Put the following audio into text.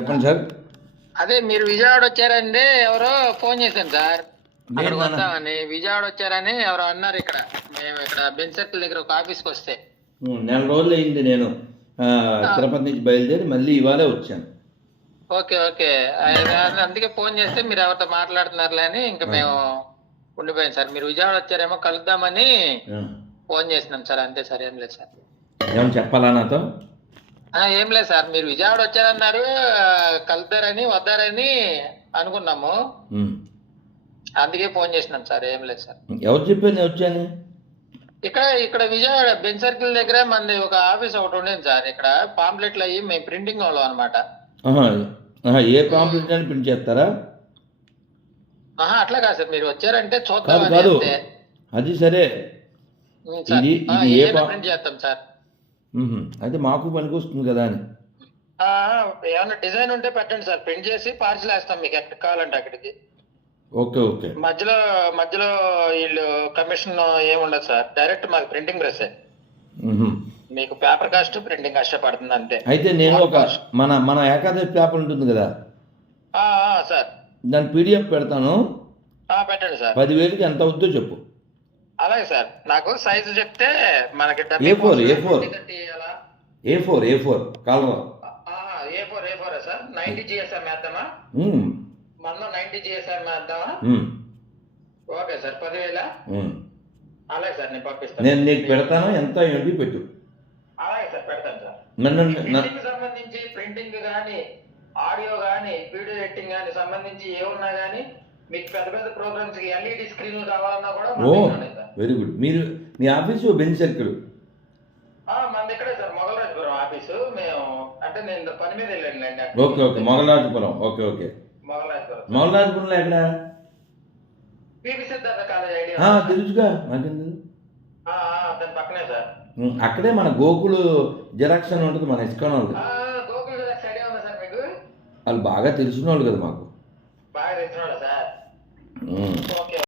చెప్పండి సార్. అదే మీరు విజయవాడ వచ్చారండి ఎవరో ఫోన్ చేశాను సార్. అక్కడికి? వస్తామని విజయవాడ వచ్చారని ఎవరో అన్నారు ఇక్కడ. మేము ఇక్కడ బెంచ్ సర్కిల్ దగ్గర ఒక ఆఫీస్కి వస్తే. నెల రోజులు అయింది నేను తిరుపతి నుంచి బయలుదేరి మళ్ళీ ఇవాళే వచ్చాను. Okay okay. అందుకే ఫోన్ చేస్తే మీరు ఎవరితో మాట్లాడుతున్నారులే అని ఇంకా మేము ఉండిపోయాం సార్. మీరు విజయవాడ వచ్చారేమో కలుద్దామని. ఫోన్ చేసినాం సార్. అంతే సార్ ఏం లేదు సార్. ఏమని చెప్పాలా నాతో? ఏం లేదు సార్. మీరు విజయవాడ వచ్చారన్నారు. కలుద్దారని వద్దారని అనుకున్నాము. అందుకే ఫోన్ చేసినాం సార్. ఏం లేదు సార్. ఎవరు చెప్పారు వచ్చాను ఇక్కడ ఇక్కడ విజయవాడ బెంచ్ సర్కిల్ దగ్గర మనది ఒక ఆఫీస్ ఒకటి ఉండేది సార్. ఇక్కడ పాంప్లెట్లు అయ్యి మేము ప్రింటింగ్ వాళ్ళం అనమాట ఏ కాంప్లీట్ అని ప్రింట్ చేస్తారా? ఆహా అట్లా కాదు సార్. మీరు వచ్చారంటే అంతే. అది సరే. ఇది- ఏ ప్రింట్ చేస్తాం సార్. అయితే మాకు పనికి వస్తుంది కదా అని. ఆ, ఏమన్నా డిజైన్ ఉంటే పెట్టండి సార్. ప్రింట్ చేసి పార్సల్ వేస్తాం మీకు ఎక్కడ కావాలంటే అక్కడికి. Okay okay. మధ్యలో మధ్యలో వీళ్ళు కమిషన్ ఏముండదు సార్. డైరెక్ట్ మాకు ప్రింటింగ్ ప్రెస్. మీకు పేపర్ కాస్ట్ ప్రింటింగ్ కాస్ట్ పడుతుంది అంతే. అయితే నేను ఒక మన మన ఏకాదశి పేపర్ ఉంటుంది కదా. సార్. దాని పీడిఎఫ్ పెడతాను. పెట్టండి సార్. పదివేలకి ఎంత అవుద్దో చెప్పు. అలాగే సార్. నాకు సైజు చెప్తే మనకి A4, A4. తీయాలా A four A four colour. A four A four sir ninety GSR వేద్దామా? మనం నైన్టీ జిఎస్ఆర్ వేద్దామా? Okay sir. పదివేల? అలాగే సార్ నేను పంపిస్తాను. నేను నీకు పెడతాను ఎంత ఏంటి పెట్టు. అలాగే సార్ పెడతాను సార్. నన్ను సంబంధించి ప్రింటింగ్ కానీ ఆడియో కానీ వీడియో ఎడిటింగ్ కానీ సంబంధించి ఏమున్నా కానీ మీకు పెద్ద పెద్ద ప్రోగ్రామ్స్కి ఎల్ఈడి స్క్రీన్లు కావాలన్నా కూడా ఓ వెరీ గుడ్ మీరు మీ ఆఫీసు బెంచ్ సర్కిల్ ఆ, మన దగ్గరే సార్ మొగలరాజపురం ఆఫీసు మేము అంటే నేను పని మీద వెళ్ళాను okay okay. Mogalrajapuram. Okay okay. Mogalrajapuram. మొగలరాజపురంలో ఎక్కడ? PV Siddhartha college idea. ఆ, తెలుసుగా. నాకేం తెలుసు? ఆ, ఆ, దాని పక్కనే సార్. అక్కడే మన గోకులు జిరాక్స్ అని ఉంటుంది మన ఇస్కాన్ వాళ్ళు ఆ, గోకుల్ జిరాక్స్ ఐడియా ఉందా సార్ మీకు? వాళ్ళు బాగా తెలిసిన వాళ్ళు కదా మాకు. బాగా తెలిసినాడు సార్ ఉమ్. ఓకే